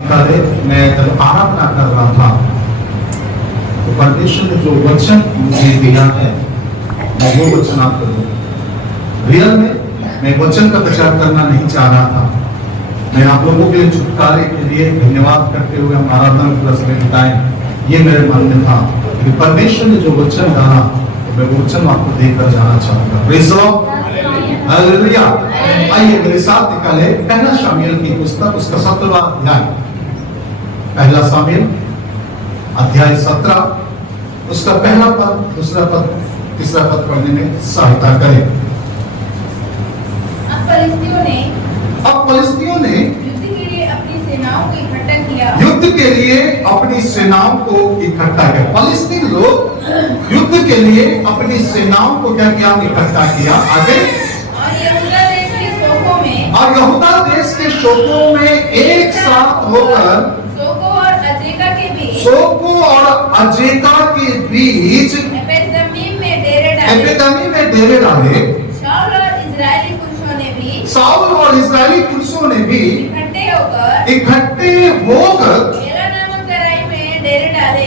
मैं जब आराधना कर रहा था तो परमेश्वर ने जो वचन मुझे दिया है मैं वो वचन आपको दूं। रियल में मैं वचन का प्रचार करना नहीं चाह रहा था। मैं आप लोगों के लिए छुटकारे के लिए धन्यवाद करते हुए हम आराधना में पूरा समय बिताएं, ये मेरे मन में था। लेकिन परमेश्वर ने जो वचन डाला तो मैं वो वचन आपको देकर जाना चाहूंगा। Praise the lord, hallelujah. आइए मेरे साथ निकाले पहला शामुएल की पुस्तक, उसका 17वां अध्याय। पहला शामुएल अध्याय 17, उसका पहला पद, दूसरा पद, तीसरा पद पढ़ने में सहायता करें। अब फलिस्तियों ने युद्ध के लिए अपनी सेनाओं को इकट्ठा किया। युद्ध के लिए अपनी सेनाओं को इकट्ठा किया। फलिस्तीन लोग युद्ध के लिए अपनी सेनाओं को क्या किया? इकट्ठा किया। आगे और यहूदा देश के शोकों में एक साथ होकर सोको और अजेका के बीच सोको और अजेका के बीच एपेदमीम में डेरे डाले। शाऊल और इजरायली पुरुषों ने भी साउल और इस्राएली पुरुषों ने भी इकट्ठे होकर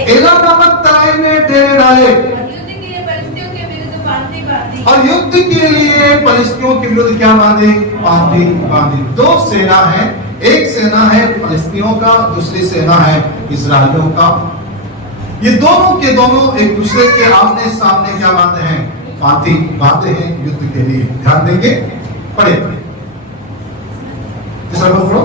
एला नामक तराई में डेरे डाले। और युद्ध के लिए फलिस्तियों के विरुद्ध पांति बांधी। और युद्ध के लिए फलिस्तियों के विरुद्ध क्या बांधे? पांति। दो सेना है, एक सेना है फलिस्तियों का, दूसरी सेना है इस्राएलियों का। ये दोनों के दोनों एक दूसरे के आमने सामने क्या बांधे हैं? पांति बांधे हैं युद्ध के लिए। ध्यान देंगे, पढ़े तीसरा पद पढ़ो।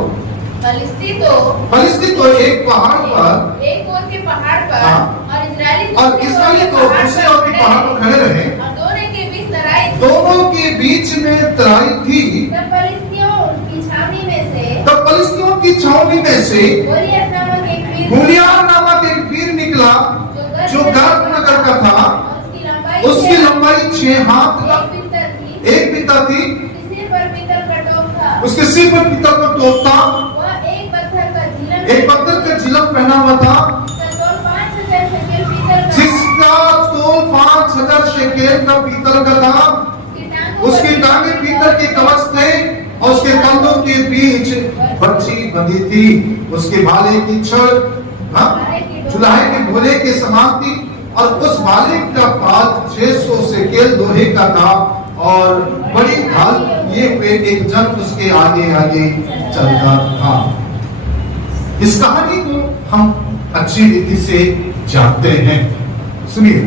फलिस्ती तो एक पहाड़ पर, एक ओर के पहाड़ पर, और इजरायली तो दूसरे ओर के पहाड़ पर खड़े रहे। और दोनों के बीच तराई थी। दोनों के बीच में तराई थी। तब फलिस्तियों की छावनी में से गोलियत नामक एक वीर गुलियार नामक एक वीर निकला जो गर्भ नगर का था। और उसकी लंबाई 6 हाथ एक बित्ता थी। सिर पर पीतल का टोप था। उसके सिर पर पीतल का टोप था। वह एक पत्थर का झिलम पहना हुआ था। जिसका तोल 5,000 शेकेल का पीतल का था। उसकी टांगे पीतल के कवच थे और उसके कंधों के बीच बच्ची बंधी थी। उसके भाले की छड़ चुलाहे के भोले के समान थी और उस भाले का पात 600 शेकेल लोहे का था और बड़ी ढाल ये हुए एक जन उसके आगे आगे चलता था। इस कहानी को हम अच्छी रीति से जानते हैं। सुनिए,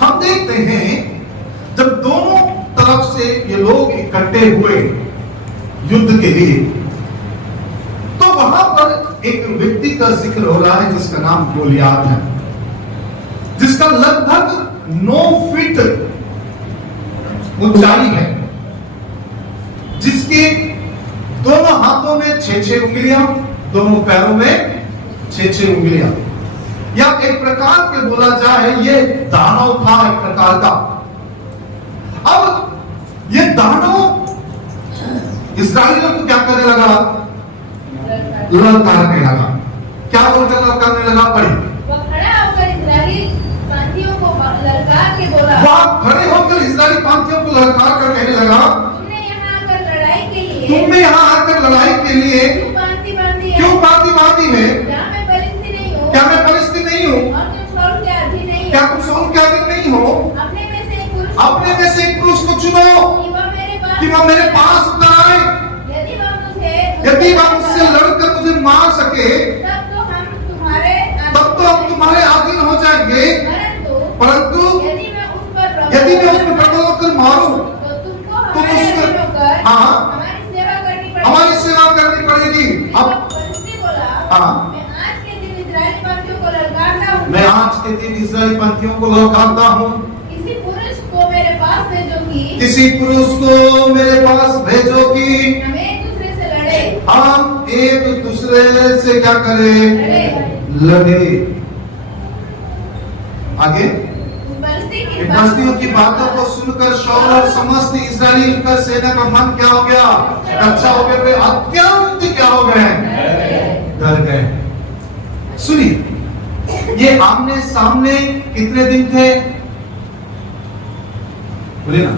हम देखते हैं जब दोनों तरफ से ये लोग इकट्ठे हुए युद्ध के लिए, तो वहां पर एक व्यक्ति का जिक्र हो रहा है जिसका नाम गोलियात है, जिसका लगभग 9 फीट ऊंचाई है, जिसके दोनों हाथों में 6-6 उंगलियां, दोनों पैरों में 6-6 उंगलियां। या एक प्रकार के बोला जाए ये दानव था एक प्रकार का। अब ये दानव इस्राएलियों को क्या करने लगा? ललकारने लगा। क्या बोलकर ललकारने लगा? पढ़ी। वह खड़ा होकर इस्राएली पांतियों को ललकार के बोला। वह खड़े होकर इस्राएली पांतियों को ललकार कर कहने लगा, तुमने यहाँ आकर लड़ाई के लिए क्यों पांति बांधी है? क्या मैं फलिस्ती नहीं हूँ? क्या तुम शाऊल के अधीन नहीं हो? अपने में से एक पुरुष को चुनो कि वह मेरे पास उतर आए। यदि वह मुझसे लड़कर मुझे मार सके तब तो हम तुम्हारे अधीन हो जाएंगे। परंतु यदि मैं उस पर प्रबल होकर मारूं तो उसको हमारी सेवा करनी पड़ेगी। अब मैं आज के दिन इस्राएली पंथियों को ललकारता हूँ, किसी पुरुष को मेरे पास भेजो कि हम एक दूसरे से क्या करें? लड़े। आगे फलिस्तियों की बातों को सुनकर शाऊल और समस्त इस्राएली का सेना का मन क्या हो गया? अच्छा हो गया। वे अत्यंत क्या हो गए? डर गए। सुनिए, ये आमने सामने कितने दिन थे? बोले ना,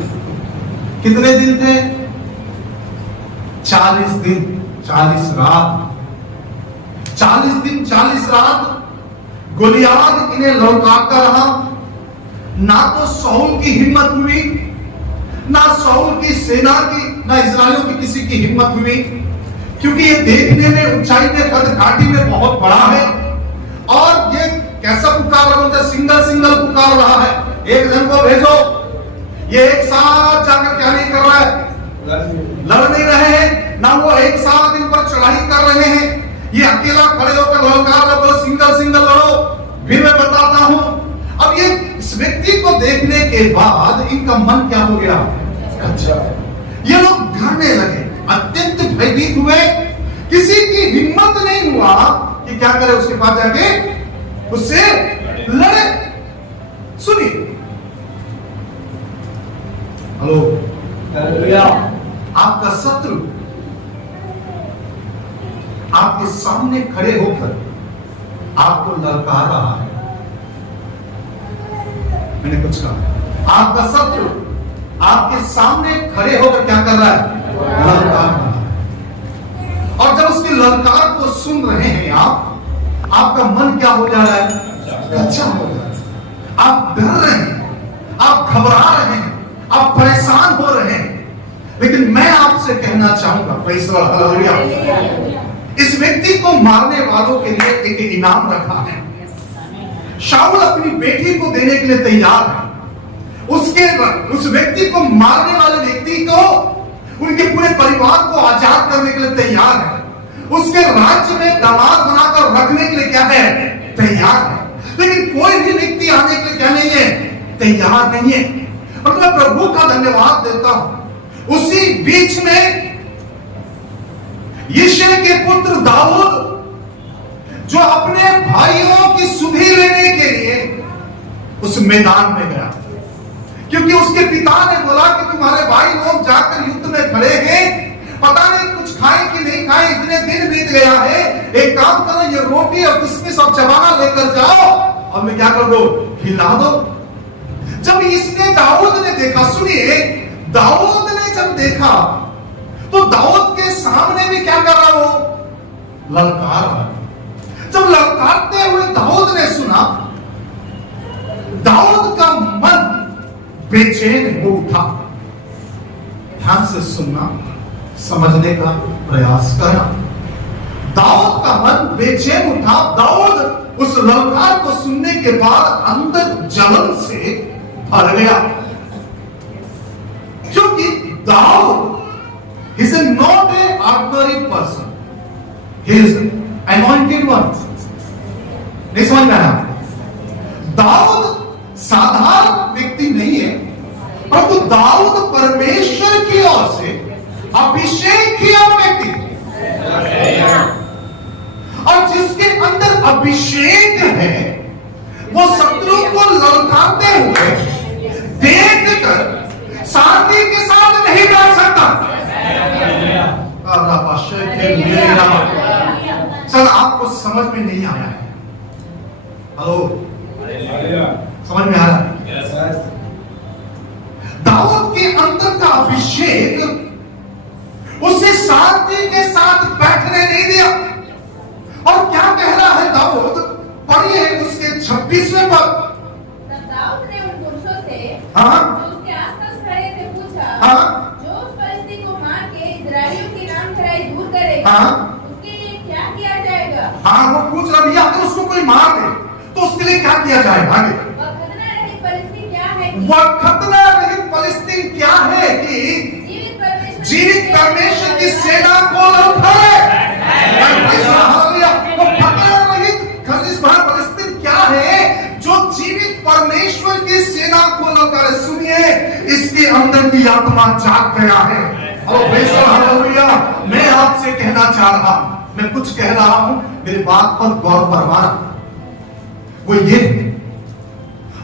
कितने दिन थे? 40 दिन, 40 रात 40 दिन 40 रात गोलियात इन्हें लौटाता रहा। ना तो शाऊल की हिम्मत हुई, ना शाऊल की सेना की, ना इस्राएलियों की किसी की हिम्मत हुई, क्योंकि ये देखने में ऊंचाई में कद काठी में बहुत बड़ा है। और ये कैसा पुकार रहा है? सिंगल सिंगल पुकार रहा है, एक जन को भेजो। ये एक साथ जाकर क्या नहीं कर रहा है? लड़ नहीं रहे हैं, ना वो एक साथ इन पर चढ़ाई कर रहे हैं। ये अकेला खड़े होकर ललकार रहा, बोलो सिंगल सिंगल लड़ो। फिर मैं बताता हूं, अब ये इस व्यक्ति को देखने के बाद इनका मन क्या हो गया? अच्छा, ये लोग डरने लगे, अत्यंत भयभीत हुए। किसी की हिम्मत नहीं हुआ कि क्या करे, उसके पास जाके उससे लड़े। सुनिए, हेलो, आपका शत्रु आपके सामने खड़े होकर आपको ललकार रहा है। मैंने कुछ कहा, आपका शत्रु आपके सामने खड़े होकर क्या कर रहा है? ललकार रहा है। और जब उसकी ललकार को सुन रहे हैं आप, आपका मन क्या हो जा रहा है? अच्छा हो रहा है। आप डर रहे हैं, आप घबरा रहे हैं, आप परेशान हो रहे हैं। लेकिन मैं आपसे कहना चाहूंगा, प्रेज़ द लॉर्ड, हालेलुया, इस व्यक्ति को मारने वालों के लिए एक इनाम रखा है। शाऊल अपनी बेटी को देने के लिए तैयार है। उस व्यक्ति को मारने वाले व्यक्ति को, उनके पूरे परिवार को आजाद करने के लिए तैयार है। उसके राज्य में दामाद बनाकर रखने के लिए क्या है? तैयार है। लेकिन कोई भी व्यक्ति आने के लिए क्या नहीं है? तैयार नहीं है। और मैं प्रभु का धन्यवाद देता हूं, उसी बीच में यिशै के पुत्र दाऊद, जो अपने भाइयों की सुधि लेने के लिए उस मैदान में गया, क्योंकि उसके पिता ने बोला कि तुम्हारे भाई लोग जाकर युद्ध में खड़े हैं, पता नहीं कुछ खाए कि नहीं खाए, इतने दिन बीत गया है, एक काम करो, ये रोटी और किशमिश और चबाना लेकर जाओ और मैं क्या कर दो? खिला दो। जब इसने दाऊद ने देखा, सुनिए, दाऊद ने जब देखा तो दाऊद के सामने भी क्या कर रहा हो? ललकार रहा। जब ललकारते हुए दाऊद ने सुना, दाऊद का मन बेचैन हो उठा। ध्यान से सुनना, समझने का प्रयास करना। दाऊद का मन बेचैन उठा। दाऊद उस ललकार को सुनने के बाद अंदर जलन से भर गया, क्योंकि Dawood is not a ordinary person. He is anointed one. नहीं समझ में आया? दाऊद साधारण व्यक्ति नहीं है, परंतु दाऊद परमेश्वर की ओर से अभिषेक किया व्यक्ति, और जिसके अंदर अभिषेक है, वो शत्रु को ललकारते हुए देखकर शांति के साथ नहीं बैठ सकता। चल, आपको समझ में नहीं आया है? हेलो, समझ में आ रहा है? दाऊद के अंदर का अभिषेक उसे शांति के साथ बैठने नहीं दिया। और क्या कह रहा है दाऊद? पढ़िए उसके 26वें पद। दाऊद ने उन पुरुषों से, हाँ, जो उसके आसपास खड़े थे, पूछा, हाँ, जो उस फलिश्ती को मार के इस्राएलियों की नाम खराई दूर करेगा, हाँ, उसके लिए क्या किया जाएगा? हाँ, वो पूछ रहा भैया, अगर उसको कोई मार दे तो उसके लिए क्या किया जाए? आगे, वह खतना रहित फलिश्ती क्या है? वह खतना रहित फलिश्ती क्या है कि जीवित परमेश्वर की सेना को ललकारे। वो खतना रहित फलिश्ती क्या है? जो जीवित परमेश्वर की सेना को ललकारे। सुनिए, इसके अंदर की आत्मा जाग गया है। और हालेलुया, मैं आपसे कहना चाह रहा हूं, मैं कुछ कह रहा हूं, मेरी बात पर गौर फरमाना। वो ये,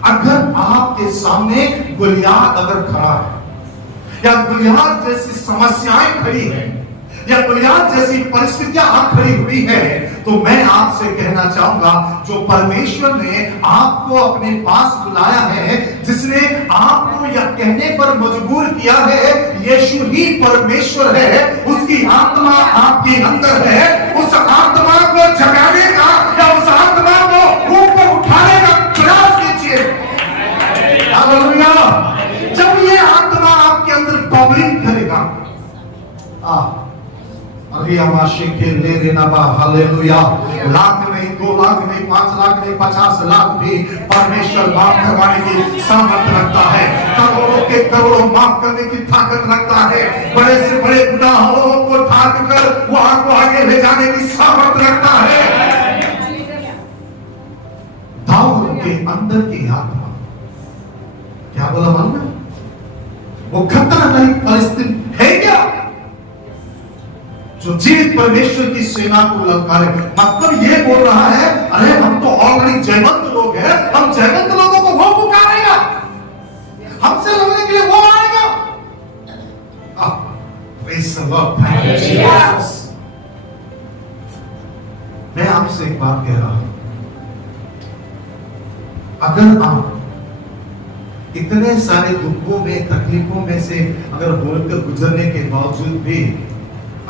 अगर आपके सामने गोलियात अगर खड़ा है, या गोलियात जैसी समस्याएं खड़ी है, या गोलियत जैसी परिस्थितियां आ खड़ी हुई है, तो मैं आपसे कहना चाहूंगा, जो परमेश्वर ने आपको अपने पास बुलाया है, जिसने आपको यह कहने पर मजबूर किया है यीशु ही परमेश्वर है, उसकी आत्मा आपके अंदर है, उस आत्मा को जगाने का या उस आत्मा को ऊपर उठाने का प्रयास कीजिए। हालेलुया। जब ये आत्मा आपके अंदर बबलिंग करेगा, हालेलुया, लाख नहीं, 2 लाख नहीं, 5 लाख नहीं, 50 लाख भी परमेश्वर माफ करवाने की सामर्थ रखता है, करोड़ों के करोड़ों माफ करने की ताकत रखता है, बड़े से बड़े गुनाहों को ढाक कर वहां को आगे ले जाने की सामर्थ रखता है। दाऊद के अंदर की आत्मा क्या बोला मालूम है? वो खतरनाक फलस्तीन है क्या, जो जीवित परमेश्वर की सेना को ललकारे। मतलब ये बोल रहा है, अरे हम तो ऑलरेडी जयवंत लोग हैं, हम जयवंत लोगों को वो पुकारेगा, हमसे लड़ने के लिए वो आएगा। Praise the Lord, thank you Jesus. मैं आपसे एक बात कह रहा हूं, अगर आप इतने सारे दुखों में, तकलीफों में से अगर होकर गुजरने के बावजूद भी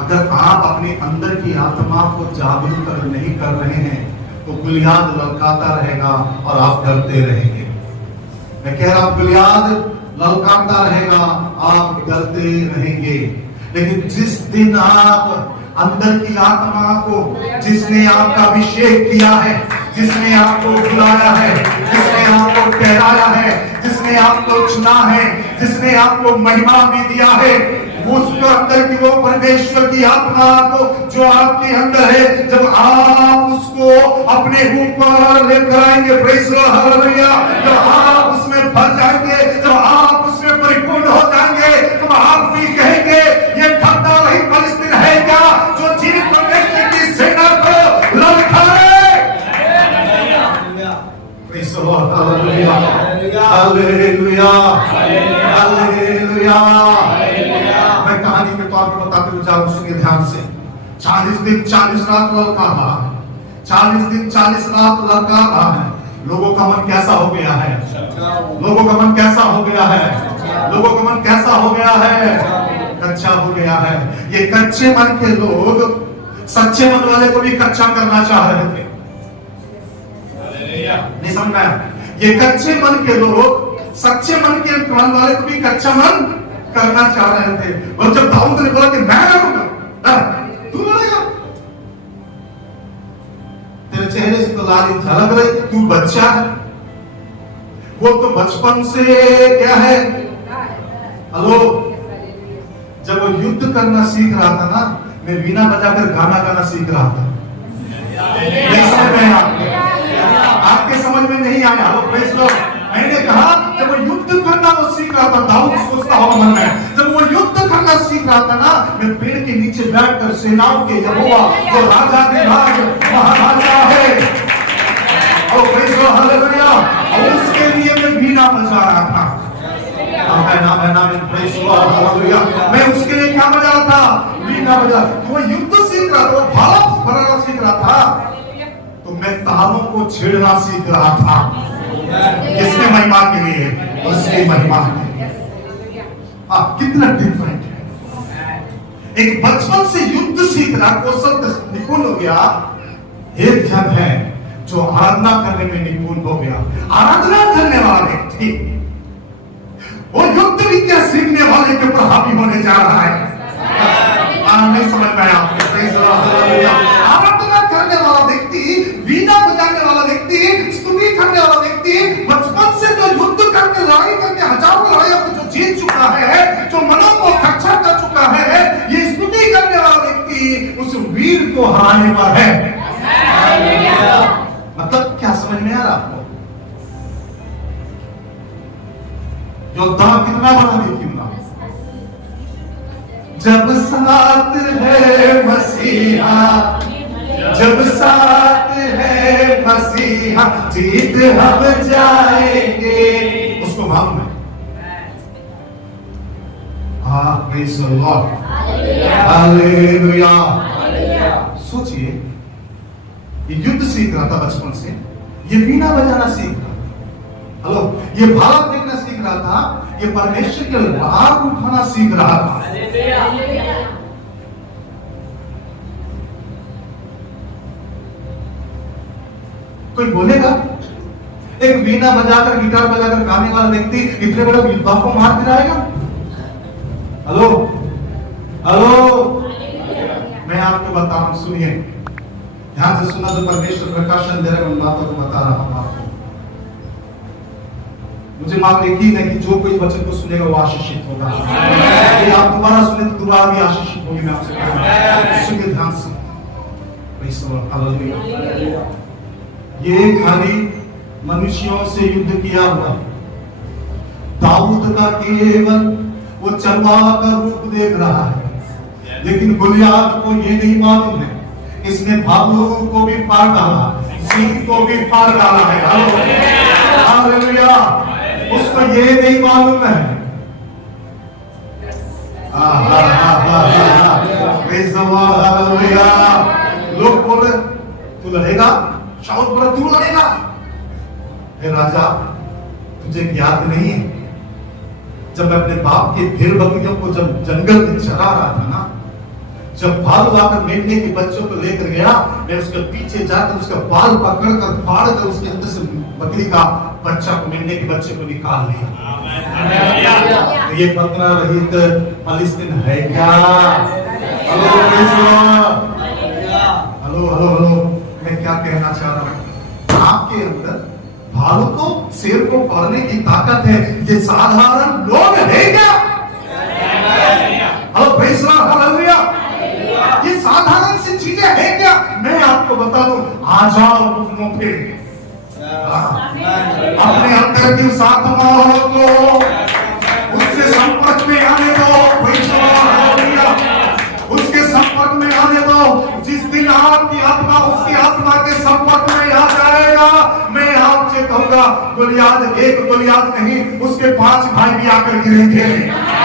अगर आप अपने अंदर की आत्मा को जागरूक नहीं कर रहे हैं, तो गुलियाद ललकाता रहेगा और आप डरते रहेंगे। मैं कह रहा हूं, गुलियाद ललकाता रहेगा, आप डरते रहेंगे। लेकिन जिस दिन आप अंदर की आत्मा को, जिसने आपका अभिषेक किया है, जिसने आपको बुलाया है, जिसने आपको ठहराया है, जिसने आपको चुना है, जिसने आपको महिमा भी दिया है, उसको अंदर की वो परमेश्वर की आत्मा को जो आपके अंदर है, जब आप उसको अपने ऊपर लेकर आएंगे, प्रेज़ द लॉर्ड, हालेलुया, जब आप उसमें भर जाएंगे, जब आप उसमें परिपूर्ण हो जाएंगे, तो आप भी कहेंगे, ये खतरा वही फलस्तीन है क्या जो जीवित परमेश्वर की सेना को ललकारे। Praise the lord, hallelujah, hallelujah, hallelujah. मैं कहानी के तौर पर बताते हुए जाऊं, सुनिए ध्यान से। 40 दिन 40 रात ललका रहा है, 40 दिन 40 रात ललका रहा है। लोगों का मन कैसा हो गया है? लोगों का मन कैसा हो गया है? लोगों का मन कैसा हो गया है? कच्चा हो गया है। ये कच्चे मन के लोग सच्चे मन वाले को भी कच्चा करना चाह रहे थे। नहीं समझ में आया? ये कच्चे मन के लोग सच्चे मन के मन वाले को भी कच्चा मन करना चाह रहे थे। और जब दाऊद ने बोला कि मैं लड़ूंगा, तू लड़ेगा, तेरे चेहरे से तो लाली झलक रही, तू बच्चा है। वो तो बचपन से क्या है, हेलो, जब वो युद्ध करना सीख रहा था ना, मैं वीणा बजाकर गाना गाना सीख रहा था। नहीं समझ में आया? आपके समझ में नहीं आया? Hello, praise the Lord. मैंने कहा जब वो युद्ध करना वो सीख रहा था, दाऊद सोचता होगा मन में, जब वो युद्ध करना सीख रहा था ना, मैं पेड़ के नीचे बैठकर सेनाओं के यहोवा जो राजा दिराज महाराजा है, और प्रेज़ द लॉर्ड, हालेलुया, और उसके लिए मैं वीणा बजा रहा था। Praise the lord, hallelujah. मैं उसके लिए क्या बजा रहा था? वीणा बजा। वो युद्ध सीख रहा था, वो भाव भरना सीख रहा था, तो मैं तारों को छेड़ना सीख रहा था। किसने महिमा के लिए? उसकी महिमा के लिए। कितना डिफरेंट है। एक बचपन से युद्ध सीख रहा, कौशल निपुण हो गया। एक जन है जो आराधना करने में निपुण हो गया। आराधना करने वाला व्यक्ति वो युद्ध विद्या सीखने वाले के ऊपर हावी होने जा रहा है। नहीं समझ में आया? आराधना करने वाला व्यक्ति, वीणा बजाने वाला व्यक्ति, स्तुति करने वाला व्यक्ति, बचपन से जो युद्ध करके लड़ाई करके हजारों लड़ाइयों को जो जीत चुका है, जो मनों को कच्चा कर चुका है, ये स्तुति करने वाला व्यक्ति उस वीर को हराने पर है। मतलब क्या समझ में आ रहा आपको? योद्धा कितना बड़ा व्यक्ति बना। जब साथ है मसीहा, जब साथ है मसीहा, जीत हम जाएंगे। उसको मालूम है। Praise the lord. हालेलुया। सोचिए, ये युद्ध सीख रहा था बचपन से, ये वीणा बजाना सीख रहा था, हेलो, ये भाव देखना सीख रहा था, ये परमेश्वर के लाभ उठाना सीख रहा था। कोई बोलेगा एक वीणा बजाकर, गिटार बजाकर गाने वाला व्यक्ति इतने बड़े युद्धा को मार गिराएगा? हेलो हेलो, मैं आपको बता रहा हूं, सुनिए, ध्यान से सुना, जो परमेश्वर प्रकाशन दे रहे हैं उन बातों को बता रहा हूं आपको। मुझे मालूम यकीन है कि जो कोई वचन को सुनेगा वो आशीषित होगा। यदि आप दोबारा सुने तो दोबारा भी आशीषित होगी। मैं आपसे कह रहा हूं, सुनिए ध्यान से। हालेलुया। ये खाली मनुष्यों से युद्ध किया हुआ दाऊद का केवल वो चरवाहा का रूप देख रहा है, लेकिन गोलियात को ये नहीं मालूम है इसने भालू को भी फाड़ डाला, सिंह को भी फाड़ डाला है। हालेलुया। उसको ये नहीं मालूम है। लोग बोले तू लड़ेगा, शाऊल बोला तू लड़ेगा। हे राजा, तुझे याद नहीं है जब मैं अपने बाप के भेड़ बकरियों को जब जंगल में चरा रहा था ना, जब भालू आकर मेंढे के बच्चों को लेकर गया, मैं उसके पीछे जाकर उसका बाल पकड़कर फाड़ कर उसके अंदर से बकरी का बच्चा को, मेंढे के बच्चे को निकाल लिया। तो ये पतना रहित फलिस्तीन है क्या? हेलो हेलो हेलो, मैं क्या कहना चाह रहा हूं, आपके अंदर भालू को, शेर को फाड़ने की ताकत है, ये साधारण लोग है क्या? Hello praise the lord, hallelujah. ये साधारण सी चीजें हैं क्या? मैं आपको बता दूं, आ जाओ घुटनों पे, अपने अंदर की उस आत्मा को उससे संपर्क में आने दो, उसके संपर्क में आने दो। जिस दिन आपकी आत्मा उसकी आत्मा के संपर्क में आ जाएगा, मैं आपसे कहूंगा, गोलियात एक गोलियात नहीं, उसके 5 भाई भी आकर गिरेंगे।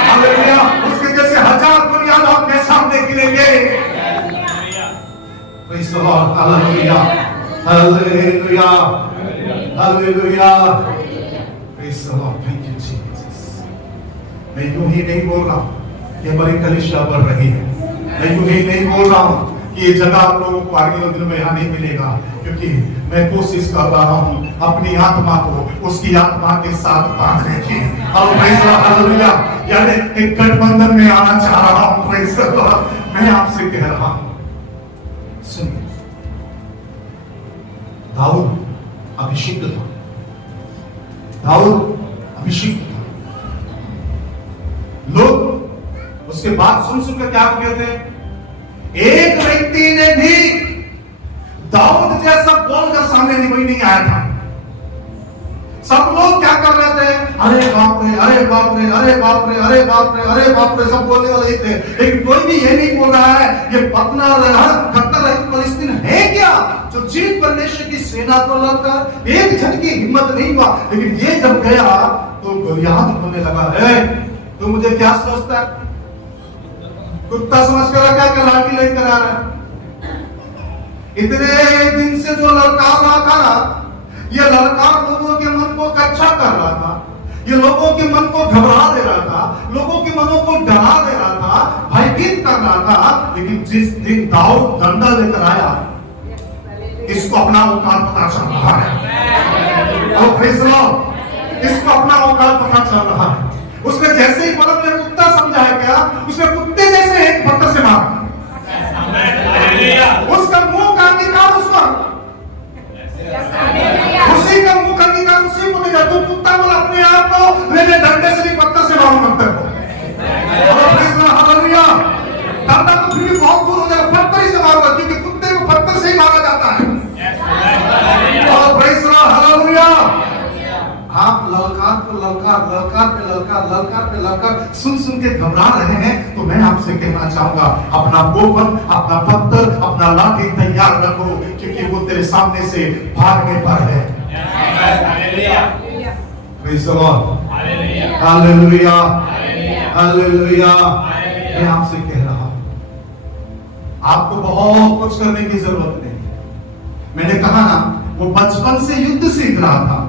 हालेलुया। उसके जैसे 1000 गोलियात आपके सामने गिरेंगे। Praise the lord, hallelujah hallelujah hallelujah. Praise the Lord, thank you Jesus. मैं यूं ही नहीं बोल रहा कि हमारी कलीसिया बढ़ रही है, मैं यूं ही नहीं बोल रहा हूं कि ये जगह आप लोगों को आगे दिनों में यहाँ नहीं मिलेगा, क्योंकि मैं कोशिश कर रहा हूँ अपनी आत्मा को उसकी आत्मा के साथ बांधने की। हालेलुया। यानी एक गठबंधन में आना चाह रहा हूँ। Praise the Lord. मैं आपसे कह रहा हूँ, सुनिए, दाऊद अभिषिक्त था, दाऊद अभिषिक्त था। लोग उसके बाद सुन सुनकर क्या कहते हैं, एक व्यक्ति ने भी दाऊद जैसा बोलकर सामने नहीं आया था। सब लोग क्या कर रहे थे, अरे बाप रे, अरे बाप रे, अरे बाप रे, अरे बाप रे, अरे बाप रे, सब बोलने वाले थे, लेकिन कोई भी ये नहीं बोल रहा है ये पतना खतरा रहित फलिस्तीन है क्या, जो जीवित परमेश्वर की सेना को लड़कर एक जन की हिम्मत नहीं हुआ। लेकिन ये जब गया तो गोलियात होने लगा है। तो मुझे क्या सोचता है, कुत्ता समझ कर रखा है, लाठी लेकर आ रहा है। इतने दिन से जो ललकार रहा था ना, ये ललकार लोगों के मन को कच्चा कर रहा था, ये लोगों के मन को घबरा दे रहा था, लोगों के मनों को डरा दे रहा था, भयभीत कर रहा था। लेकिन जिस दिन दाऊद डंडा लेकर आया, इसको अपना औकात पता चल रहा है। और प्रेज़ द लॉर्ड, इसको अपना औकात पता चल रहा है। उसने जैसे ही बड़ा कुत्ता समझा है क्या, उसने कुत्ते जैसे एक पत्थर से मारा, उसका मुंह का अधिकार उसका, उसी का मुंह का अधिकार उसी को देगा। तो कुत्ता बोला अपने आप को, मैंने डंडे से नहीं पत्थर से मारूं मंत्र को। हालेलुया। डंडा तो फिर भी बहुत दूर हो जाएगा, पत्थर ही से मारूंगा, क्योंकि कुत्ते को पत्थर से ही मारा जाता है। हालेलुया। आप ललकार पे ललकार, ललकार पे ललकार, ललकार पे ललकार सुन सुन के घबरा रहे हैं, तो मैं आपसे कहना चाहूंगा, अपना गोपन, अपना पत्थर, अपना लाठी तैयार रखो, क्योंकि वो तेरे सामने से भागने पर है। Praise the lord, hallelujah hallelujah. मैं आपसे कह रहा हूं, आपको बहुत कुछ करने की जरूरत नहीं। मैंने कहा ना, वो बचपन से युद्ध सीख रहा था,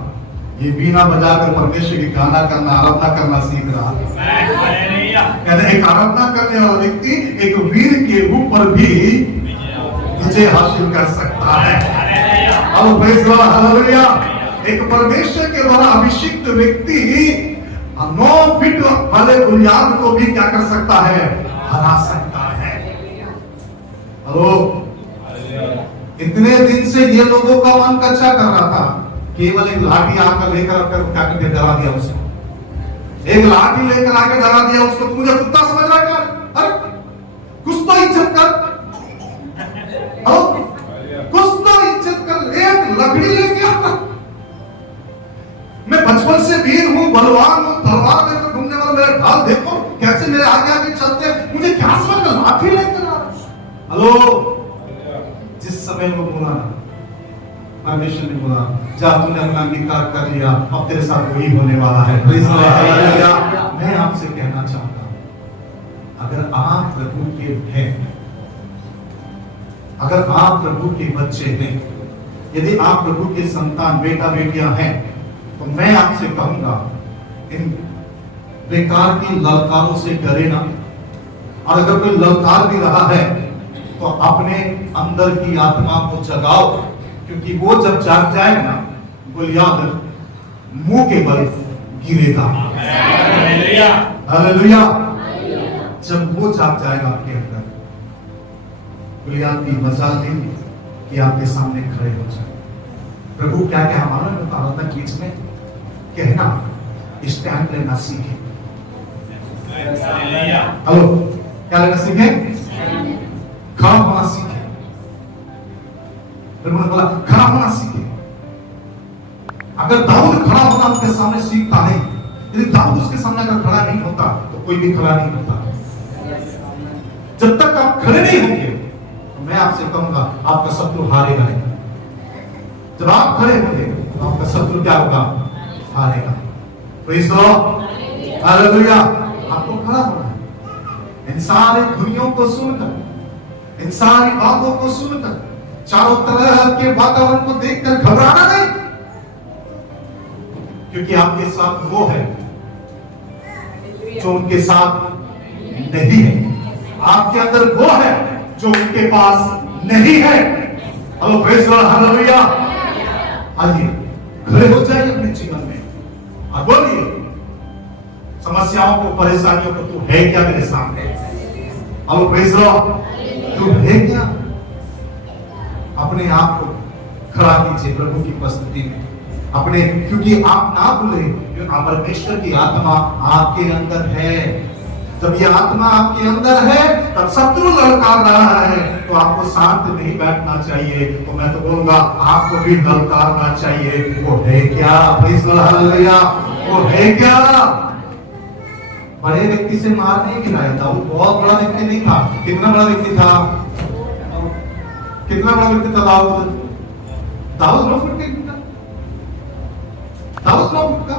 ये बीना बजाकर परमेश्वर की गाना करना, आराधना करना सीख रहा था। कहते एक आराधना करने वाला व्यक्ति एक वीर के ऊपर भी विजय हासिल कर सकता है। और प्रेज़ गॉड, हालेलुया। एक परमेश्वर के द्वारा अभिषिक्त व्यक्ति 9 फीट वाले गुलियात को भी क्या कर सकता है? हरा सकता है। हेलो, इतने दिन से ये लोगों का मन कच्चा कर रहा था, केवल एक लाठी आकर लेकर क्या करके डरा दिया उसको। एक लाठी लेकर आके डरा दिया उसको, तू मुझे कुत्ता समझ रहा है क्या? अरे कुछ तो इज्जत कर, कुछ तो इज्जत कर, एक लकड़ी लेके आता। मैं बचपन से वीर हूं, बलवान हूं, तलवार लेकर घूमने वाला, मेरा ढाल देखो कैसे मेरे आगे आगे चलते हैं, मुझे क्या समझ कर लाठी लेकर आ रहा। हेलो, जिस समय वो बोला ना, परमेश्वर ने बोला जा तूने अपना अंगीकार कर लिया, अब तेरे साथ वही होने वाला है। मैं आपसे कहना चाहता हूं, अगर आप प्रभु के हैं, अगर आप प्रभु के बच्चे हैं, यदि आप प्रभु के संतान बेटा बेटियां हैं, तो मैं आपसे कहूंगा इन बेकार की ललकारों से डरे ना। और अगर कोई ललकार भी रहा है तो अपने अंदर की आत्मा को जगाओ, क्योंकि वो जब जाग जाएगा ना, गुलियात मुंह के बल गिरेगा। हालेलुया। जब वो जाग जाएगा आपके अंदर, गुलियात भी मजाल देंगे कि आपके सामने खड़े हो जाए। प्रभु क्या क्या हमारा आराधना के बीच में कहना, स्टैंड लेना सीखे। हेलो, क्या लेना सीखे? खड़ा होना सीखे। प्रभु ने बोला खड़ा होना सीखे। अगर दाऊद खड़ा होना उसके सामने सीखता नहीं, यदि दाऊद उसके सामने अगर खड़ा नहीं होता तो कोई भी खड़ा नहीं होता। जब तक आप खड़े नहीं होंगे, तो मैं आपसे कहूंगा आपका शत्रु हारेगा नहीं। जब आप खड़े होंगे तो आपका शत्रु क्या होगा? हारेगा। Praise God, hallelujah. आपको खड़ा होना है। इन सारी दुनिया को सुनकर, इन सारी बातों को सुनकर, चारों तरफ के वातावरण को देखकर घबराना नहीं, क्योंकि आपके साथ वो है जो उनके साथ नहीं है। आपके अंदर वो है जो उनके पास नहीं है। Hello, praise God, hallelujah. आइए खड़े हो जाइए अपने जीवन में और बोलिए समस्याओं को, परेशानियों को, तू है क्या मेरे सामने? हेलो, प्रेज़ गॉड, तू है क्या? अपने आप को खड़ा कीजिए प्रभु की उपस्थिति में अपने, क्योंकि आप ना भूले परमेश्वर की आत्मा आपके अंदर है। जब ये आत्मा आपके अंदर है, तब शत्रु ललकार रहा है, तो आपको शांत नहीं बैठना चाहिए। तो मैं तो बोलूंगा आपको भी ललकारना चाहिए। वो है क्या? Praise God, hallelujah. वो है क्या? बड़े व्यक्ति से मार नहीं गिराया था, वो बहुत बड़ा व्यक्ति नहीं था। कितना बड़ा व्यक्ति था? कितना बड़ा व्यक्ति था दाऊद? दाऊद 9 फुट का, दाऊद 9 फुट का।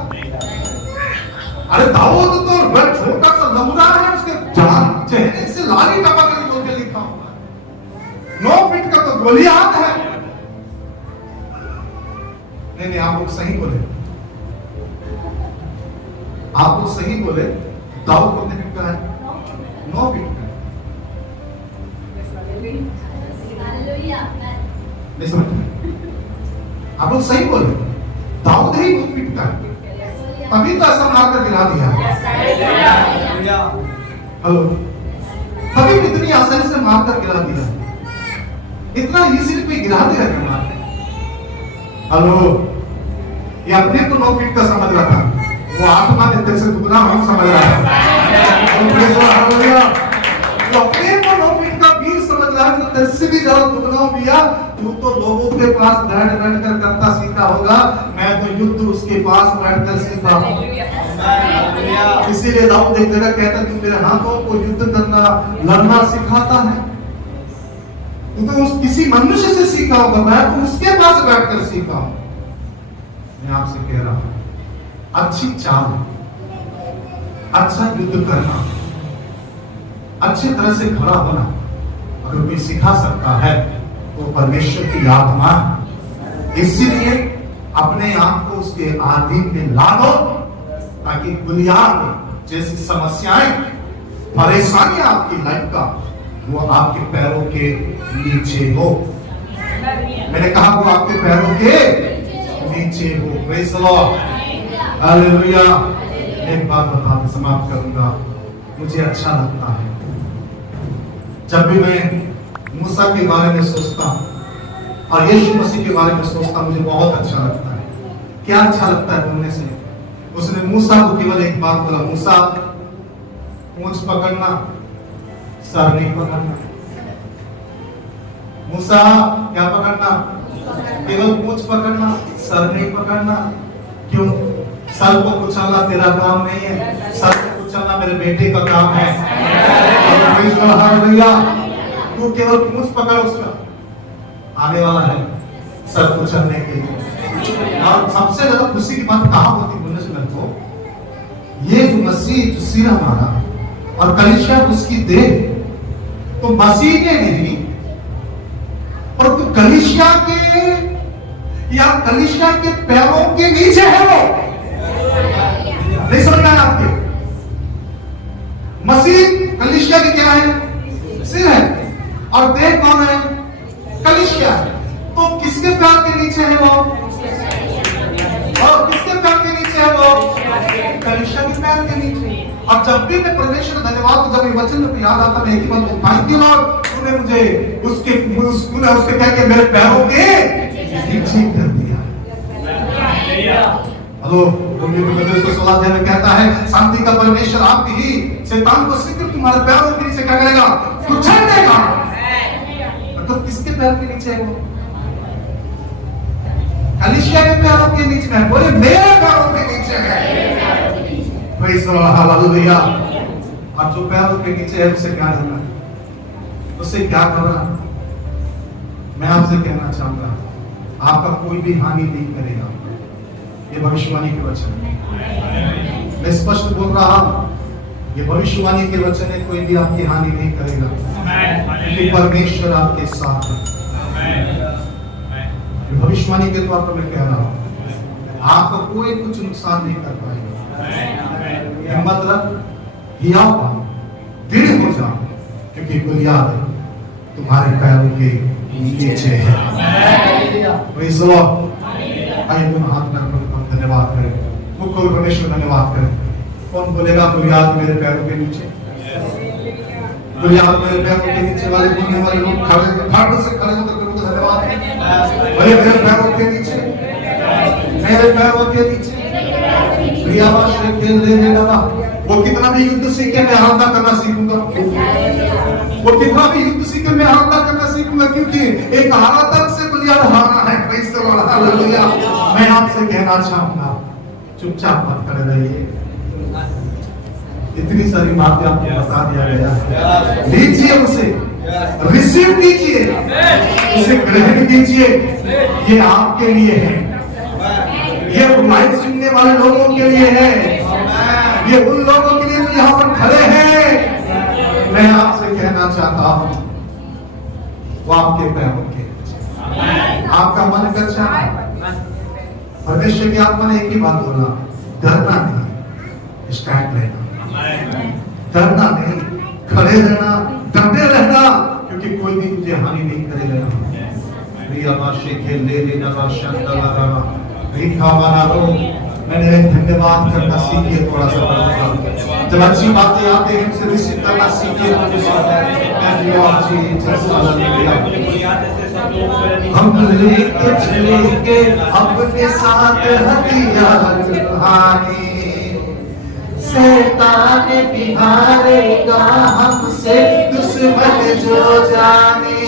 अरे दाऊद तो छोटा सा लमुरा है, उसके चेहरे से लाली टपक रही होके लिखा हुआ है। 9 फीट का तो गोलियात है। नहीं, आप लोग सही बोले, आप लोग सही बोले। दाऊद कितने फीट का है? 9 फीट का। नहीं समझ, आप लोग सही बोले, दाऊद ही 9 फीट का है। तभी तो ऐसा मारकर गिरा दिया। हेलो, तभी इतनी आसानी से मारकर गिरा दिया, इतना इजीली पे गिरा दिया क्या? हेलो, ये अपने को 9 फीट का समझ रहा था, वो आत्मा ने तेरे से दुगना हम समझ रहा है। तो अपने को 9 फीट का वीर समझ रहा है, तो तेरे से भी ज्यादा दुगना भैया। तू तो लोगों के पास बैठ कर करता सीखा होगा, मैं तो युद्ध उसके पास बैठकर सीखा हूं। इसीलिए दाऊद एक जगह कहता है, तू मेरे हाथों को युद्ध करना, लड़ना सिखाता है। तू तो उस किसी मनुष्य से सीखा होगा, मैं तो उसके पास बैठकर सीखा हूं। मैं आपसे कह रहा हूं, अच्छी चाल, अच्छा युद्ध करना, अच्छी तरह से खड़ा होना, अगर कोई सिखा सकता है तो परमेश्वर की आत्मा है। इसीलिए अपने आप को उसके अधीन में ला दो, ताकि बुनियाद जैसी समस्याएं, परेशानी आपकी लाइफ का, वो आपके पैरों के नीचे हो। मैंने कहा वो आपके पैरों के नीचे हो। Praise the lord, hallelujah. एक बात बता के समाप्त करूंगा। मुझे अच्छा लगता है जब भी मैं मूसा के बारे में सोचता हूं और यीशु मसीह के बारे में सोचता हूं, मुझे बहुत अच्छा लगता है। क्या अच्छा लगता है बोलने से? उसने मूसा को केवल एक बात बोला, मूसा पूंछ पकड़ना, सर नहीं पकड़ना। मूसा क्या पकड़ना? केवल पूंछ पकड़ना, सर नहीं पकड़ना। क्यों? सर को कुचलना तेरा काम नहीं है, सर को कुचलना मेरे बेटे का काम है। हालेलुया। तू केवल पूंछ पकड़, उसका आने वाला है सर कुचलने के लिए। और सबसे ज्यादा खुशी की बात कहां होती बोलने से मेरे को, ये जो मसीह जो सिर हमारा और कलीसिया उसकी देह, तो मसीह के नहीं और तो कलीसिया के या कलीसिया के पैरों के नीचे है वो। नहीं समझ में आया आपके? मसीह कलीसिया के क्या है? सिर है। और देह कौन है? कलीसिया। तो किसके पैर के नीचे है वो? और किसके पैर के नीचे है वो? कलीसिया के पैर के नीचे। और जब भी मैं परमेश्वर का धन्यवाद, जब ये वचन में याद आता, मैं एक ही बात, थैंक यू लॉर्ड, तूने मुझे उसके कह के मेरे पैरों के नीचे कर दिया। हेलो, को 16 अध्याय में कहता है, शांति का परमेश्वर आप ही शैतान को शीघ्र तुम्हारे पैरों के नीचे क्या करेगा? कुचल देगा। मतलब किसके पैर के नीचे है वो? कलीसिया के पैरों के नीचे है। बोले मेरे पैरों के नीचे है। Praise the lord, hallelujah. और जो पैरों के नीचे है उसे क्या करना है? उसे क्या करना? मैं आपसे कहना चाहूंगा, आपका कोई भी हानि नहीं करेगा। ये भविष्यवाणी के वचन है, मैं स्पष्ट बोल रहा हूं। ये भविष्यवाणी के वचन है, कोई भी आपकी हानि नहीं करेगा, क्योंकि परमेश्वर आपके साथ है। ये भविष्यवाणी के तौर पर मैं कह रहा हूं, आपको कोई कुछ नुकसान नहीं कर पाएगा। हिम्मत रख, हियाव पाओ, दृढ़ हो जाओ, क्योंकि बुनियाद तुम्हारे पैरों के नीचे है। Praise the Lord. आइए तुम हाथ में धन्यवाद करें, मुख्य परमेश्वर धन्यवाद करें। कौन बोलेगा बुनियाद मेरे पैरों के नीचे? बुनियाद मेरे पैरों के नीचे वाले बोलने वाले लोग खड़े से खड़े होकर धन्यवाद करें। मेरे पैरों के नीचे, मेरे पैरों के नीचे खेल दे मेरा। वो कितना भी युद्ध सीखे मैं हारता करना सीखूंगा। वो कितना भी युद्ध सीखे मैं हारता करना सीखूंगा, क्योंकि एक हारा तक से बुनियाद हारना है। Praise the lord, hallelujah. मैं आपसे कहना चाहूंगा, चुपचाप मत खड़े रहिए। इतनी सारी बातें आपको बता दिया गया है, लीजिए उसे, रिसीव कीजिए, उसे ग्रहण कीजिए। ये आपके लिए है, ये लाइव सुनने वाले लोगों के लिए है, ये उन लोगों के लिए जो यहाँ पर खड़े हैं। मैं आपसे कहना चाहता हूं, वो आपके पैरों के, आपका मन कर चाहा। परमेश्वर की आत्मा ने एक ही बात बोला, डरना नहीं, स्टैंड लेना, डरना नहीं, खड़े रहना, डटे रहना, क्योंकि कोई भी तुझे हानि नहीं करेगा। मैंने धन्यवाद करना सीखिए, थोड़ा सा जब अच्छी बातें आते हैं उसे रिसीव करना सीखिए। हम लेके चलेंगे अपने साथ हथियार, शैतान भी हारेगा हमसे दुश्मन जो जाने।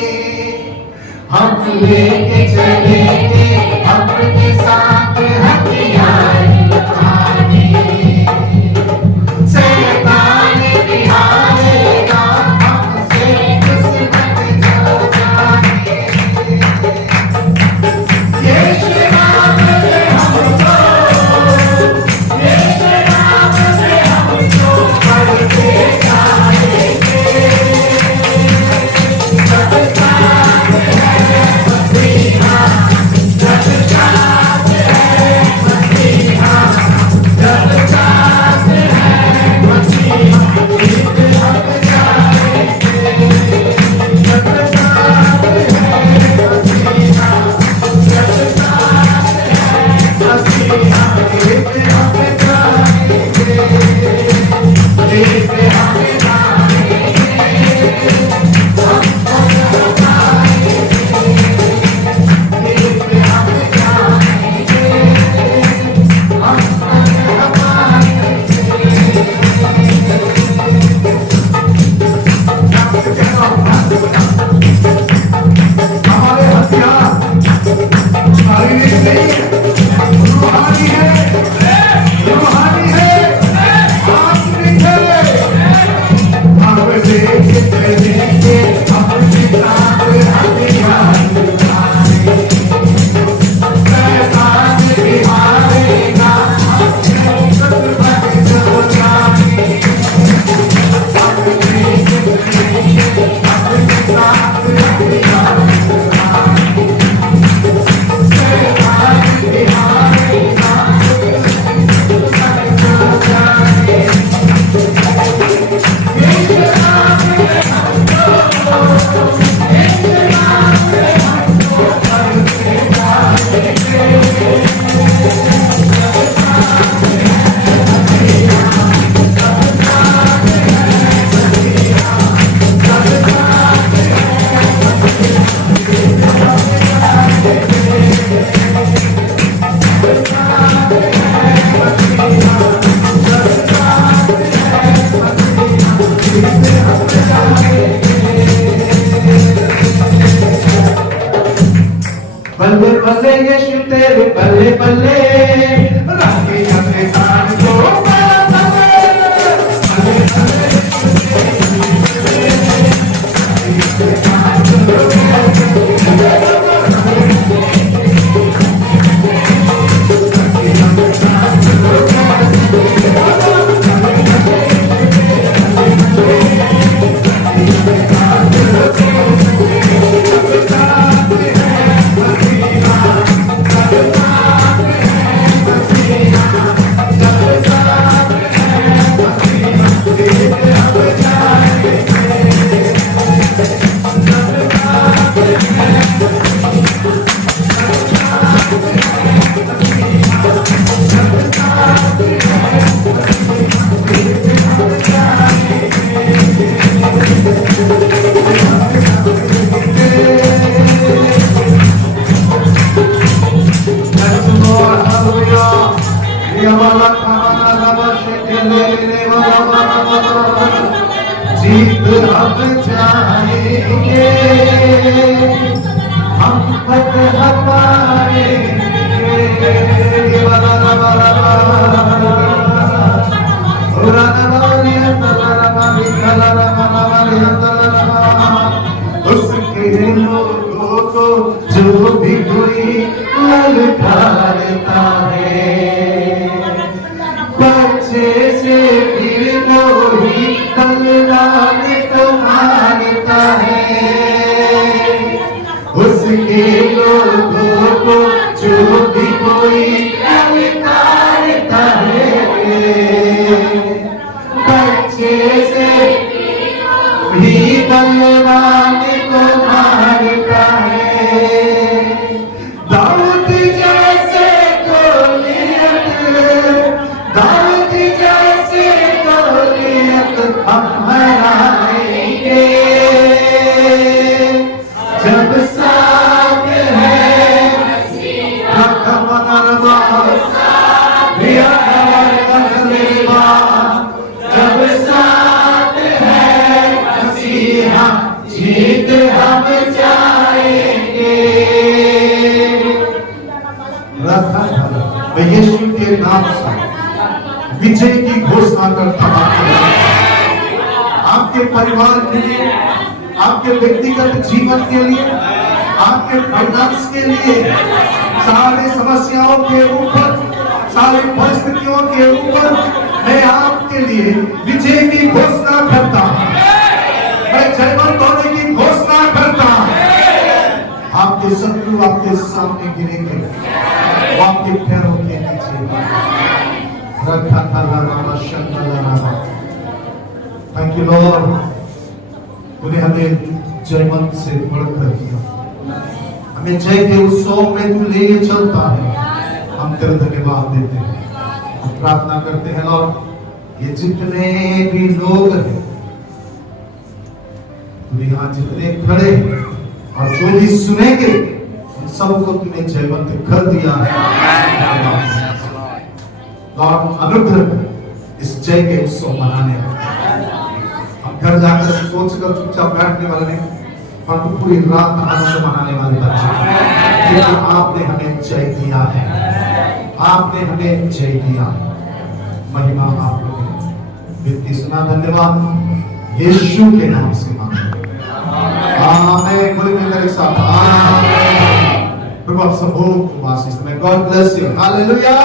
हम लेके चलेंगे अपने साथ हथियार, शैतान भी हारेगा हमसे दुश्मन जो जाने। यीशु नाम से हमको, यीशु नाम से हमको बढ़ते जाएंगे। बल्ले बल्ले यीशु तेरे बल्ले बल्ले राखे अपने कान को जीत हम जाएंगे, हम फतह पाएंगे। उसके लोगों को जो भी कोई ललकारता है, बच्चे से भी कोई बलिदान को मानता है। उसके लोगों को जो भी कोई ललकारता है, बच्चे से भी बलिदान को मानता है। दाऊद जैसे गोलियत, दाऊद जैसे गोलियत हम हराएंगे, जब साथ है जब साथ है मसीहा, जीत हम जाएंगे। मैं यीशु के नाम से विजय की घोषणा करता हूं, आपके परिवार के लिए, आपके व्यक्तिगत जीवन के लिए, आपके फाइनेंस के लिए, सारी समस्याओं के ऊपर, सारी परिस्थितियों के ऊपर मैं आपके लिए विजय की घोषणा करता हूं। मैं जयवंत होने की घोषणा करता हूं। आपके शत्रु आपके सामने गिरेंगे, वो आपके पैरों के नीचे रखा था। थैंक यू लॉर्ड, उन्हें हमें जयवंत से बढ़कर दिया, हमें जय के उत्सव में तू ले चलता है। हम तेरे धन्यवाद देते हैं, हम प्रार्थना करते हैं लॉर्ड, ये जितने भी लोग हैं, यहाँ जितने खड़े और जो भी सुनेंगे, उन सबको तूने जयवंत कर दिया है। लॉर्ड अनुग्रह इस जय के उत्सव मनाने में हम घर जाकर सोचकर चुपचाप बैठने वाले नहीं, पर पूरी रात हर्ष मनाने वाले बच्चे, क्योंकि आपने हमें जय दिया है, आपने हमें जय दिया है। महिमा आप लोग विनती सुना, धन्यवाद यीशु के नाम से मांगते आमेन। बोले मिलकर एक साथ आमेन। प्रभु आप सबों को आशीष दे। God bless you. हालेलुया।